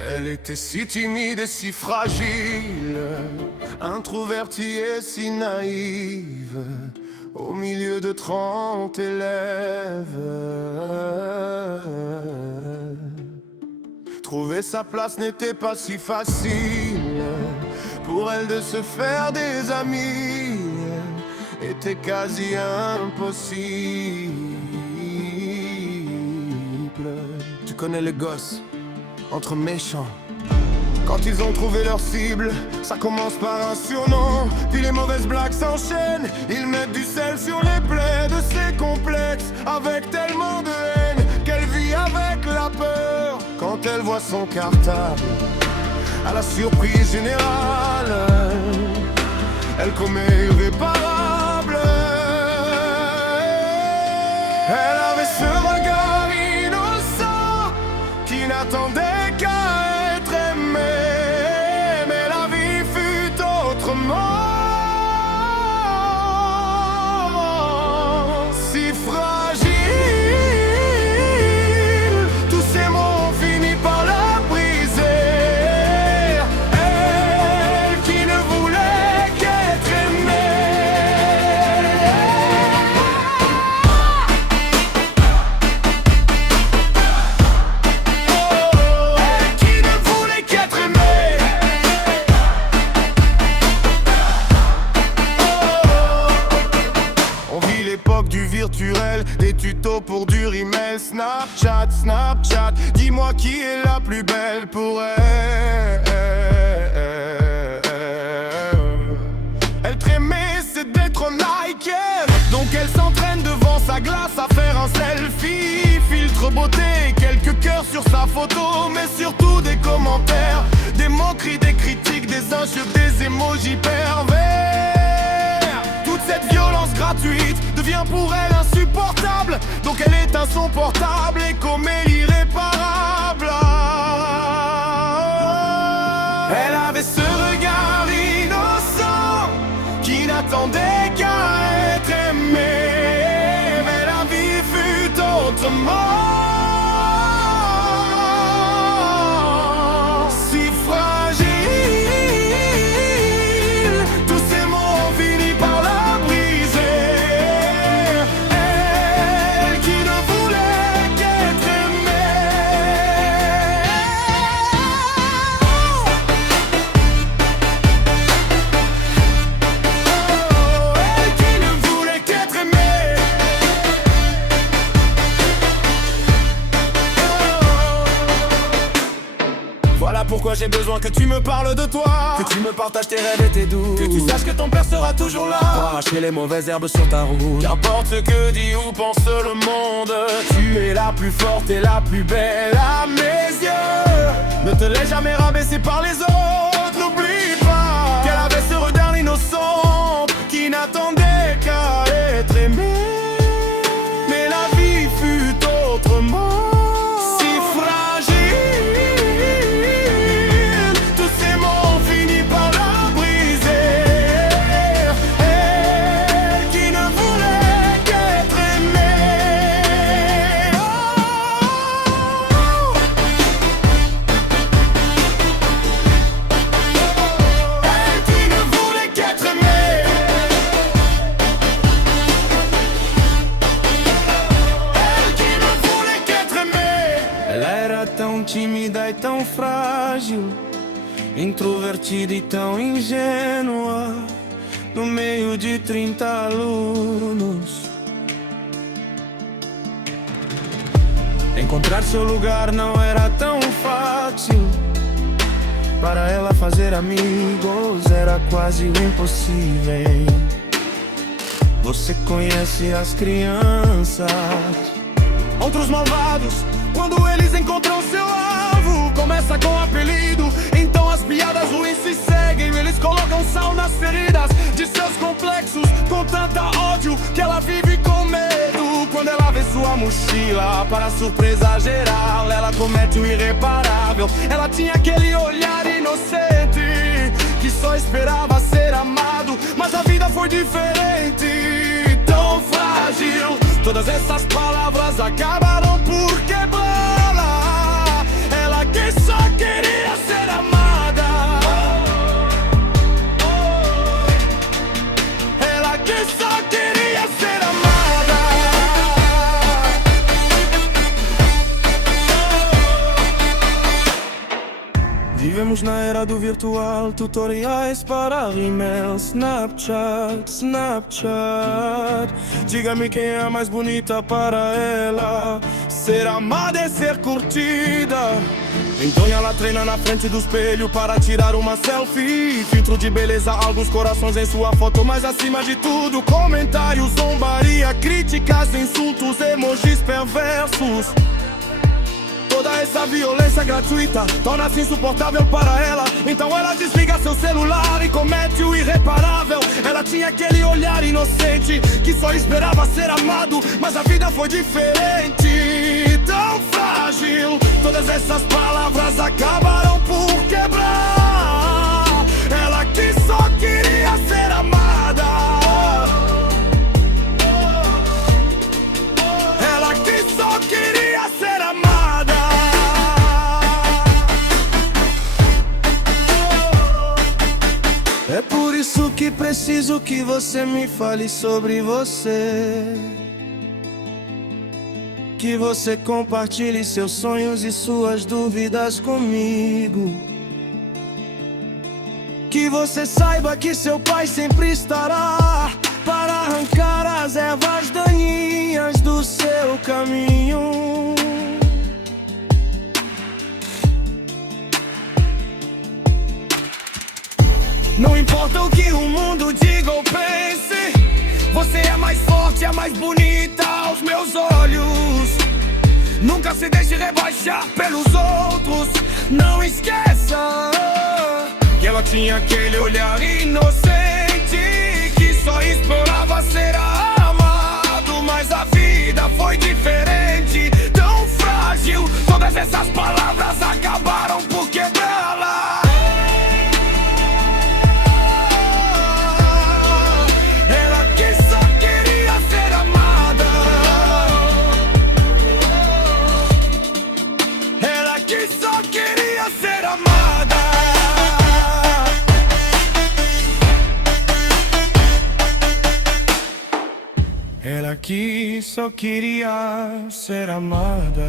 Elle était si timide et si fragile, introvertie et si naïve, au milieu de 30 élèves. Trouver sa place n'était pas si facile, pour elle de se faire des amis était quasi impossible. Tu connais les gosses, entre méchants. Quand ils ont trouvé leur cible, ça commence par un surnom, puis les mauvaises blagues s'enchaînent. Ils mettent du sel sur les plaies de ses complexes, avec tellement de haine qu'elle vit avec la peur. Quand elle voit son cartable, à la surprise générale, elle commet irréparable. Elle avait ce regard innocent qui n'attendait qu'à être aimé, mais la vie fut autrement. Si fragile, tous ces mots ont fini par la briser. Elle qui ne voulait qu'être du virtuel, des tutos pour du email, Snapchat, dis-moi qui est la plus belle pour elle. Elle trémait, c'est d'être Nike, donc elle s'entraîne devant sa glace à faire un selfie. Filtre beauté, quelques cœurs sur sa photo, mais surtout des commentaires, des moqueries, des critiques, des injures, des emojis pervers. Toute cette violence gratuite devient pour elle insupportable, donc elle éteint son portable et commet l'irréparable. Elle avait ce regard innocent qui n'attendait qu'à être aimé, mais la vie fut autrement. Si fragile, tous ces mots ont fini par la briser. Elle qui ne voulait qu'être aimée. Elle qui ne voulait qu'être aimée. Voilà pourquoi j'ai besoin que tu me parles de toi, que tu me partages tes rêves et tes doutes, que tu saches que ton père sera toujours là pour arracher les mauvaises herbes sur ta route. Qu'importe ce que dit ou pense le monde, tu es la plus forte et la plus belle à mes yeux. Ne te laisse jamais rabaisser par les autres, n'oublie pas qu'elle avait ce regard innocent qui n'attendait qu'à être aimée, mais la vie fut autrement. Tímida e tão frágil, introvertida e tão ingênua, no meio de 30 alunos. Encontrar seu lugar não era tão fácil, para ela fazer amigos era quase impossível. Você conhece as crianças, outros malvados, quando eles encontram seu alvo, começa com apelido, então as piadas ruins se seguem. Eles colocam sal nas feridas de seus complexos, com tanta ódio que ela vive com medo. Quando ela vê sua mochila, para surpresa geral, ela comete o irreparável. Ela tinha aquele olhar inocente que só esperava ser amado, mas a vida foi diferente, tão frágil. Todas essas palavras acabaram por quebrá-la. Ela que só queria Vivemos na era do virtual, tutoriais para rímel, Snapchat, Snapchat. Diga-me quem é a mais bonita para ela. Ser amada é ser curtida. Então ela treina na frente do espelho para tirar uma selfie. Filtro de beleza, alguns corações em sua foto. Mas acima de tudo, comentários, zombaria, críticas, insultos, emojis perversos. Toda essa violência gratuita torna-se insuportável para ela. Então ela desliga seu celular e comete o irreparável. Ela tinha aquele olhar inocente que só esperava ser amado, mas a vida foi diferente, tão frágil. Todas essas palavras acabaram por quebrar. Ela que só queria ser amada. Ela que só queria ser amada. É por isso que preciso que você me fale sobre você. Que você compartilhe seus sonhos e suas dúvidas comigo. Que você saiba que seu pai sempre estará para arrancar as ervas daninhas do seu caminho. Não importa o que o mundo diga ou pense, você é mais forte, é mais bonita aos meus olhos. Nunca se deixe rebaixar pelos outros. Não esqueça que ela tinha aquele olhar inocente que só explorava ser amado. Mas a vida foi diferente, tão frágil. Todas essas palavras acabaram por quebrá-la. Ela que só queria ser amada.